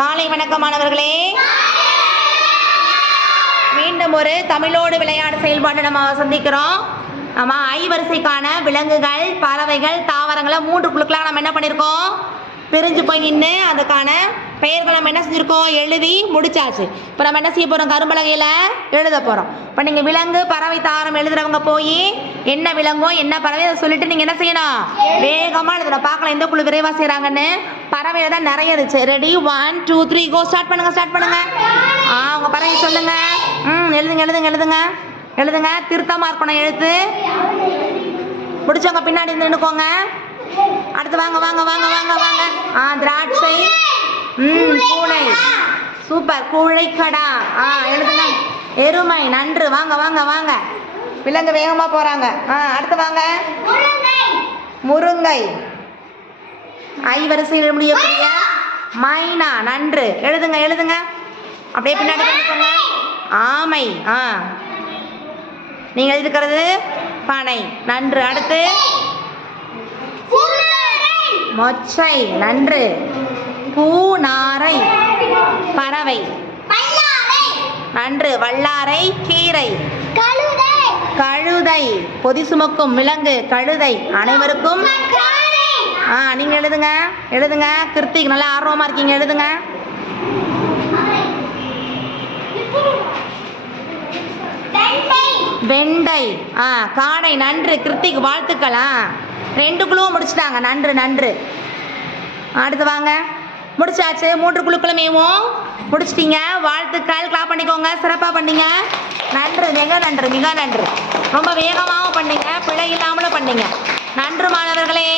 காலை வணக்கம் மாணவர்களே. மீண்டும் ஒரு தமிழோடு விளையாடு செயல்பாடு நம்ம சந்திக்கிறோம். ஆமாம், ஐவரிசைக்கான விலங்குகள், பறவைகள், தாவரங்களை 3 குழுக்களாக நம்ம என்ன பண்ணியிருக்கோம், பிரிஞ்சு போய் நின்று அதுக்கான பெயர்கள் நம்ம என்ன செஞ்சுருக்கோம், எழுதி முடிச்சாச்சு. இப்போ நம்ம என்ன செய்ய போகிறோம், கரும்பலகையில் எழுத போகிறோம். இப்போ நீங்கள் விலங்கு, பறவை, தாவரம் எழுதுறவங்க போய் என்ன விலங்கோ என்ன பறவை அதை சொல்லிட்டு நீங்கள் என்ன செய்யணும், வேகமாக எழுதுறோம். பார்க்கலாம் எந்த குழு விரைவாக செய்கிறாங்கன்னு. பறவையில் தான் நிறைய இருந்துச்சு. ரெடி, 1 2 3 கோ. ஸ்டார்ட் பண்ணுங்க. உங்கள் பறவை சொல்லுங்க. எழுதுங்க. திருத்தமாக இருக்கணும் எழுத்து. முடிச்சவங்க பின்னாடி நின்றுக்கோங்க. அடுத்து வாங்க. திராட்சை, பூனை, சூப்பர். கூழைக்கடா, எழுதுங்க. எருமை, நன்று. வாங்க. விலங்கு வேகமாக போகிறாங்க. அடுத்து வாங்க. முருங்கை, ஐவரிசையில் முடியக்கூடிய மைனா, நன்று. எழுதுங்க. அப்படியே பின்னாடி நின்றுக்கோங்க. ஆமை, நீங்கள் எழுதிருக்கிறது பனை, நன்று. அடுத்து மொச்சை, நன்று. பூநாரை, பறவை, நன்று. வல்லாரை, கீரை. கழுதை, பொதி சுமக்கும் விலங்கு கழுதை. அனைவருக்கும் நீங்க எழுதுங்க. கிருத்திக் நல்லா ஆர்வமா இருக்கீங்க, எழுதுங்க. வெண்டை, காடை, நன்று. கிருத்திக் வாழ்த்துக்கள். 2 குழுவும் முடிச்சுட்டாங்க, நன்று. அடுத்து வாங்க. முடிச்சாச்சு. 3 குழுக்களுமேவும் முடிச்சிட்டீங்க. வாழ்த்துக்கள். கிளாப் பண்ணிக்கோங்க. சிறப்பாக பண்ணீங்க. நன்று, மிக நன்று. ரொம்ப வேகமாகவும் பண்ணீங்க, பிழை இல்லாமலும் பண்ணீங்க. நன்று மாணவர்களே.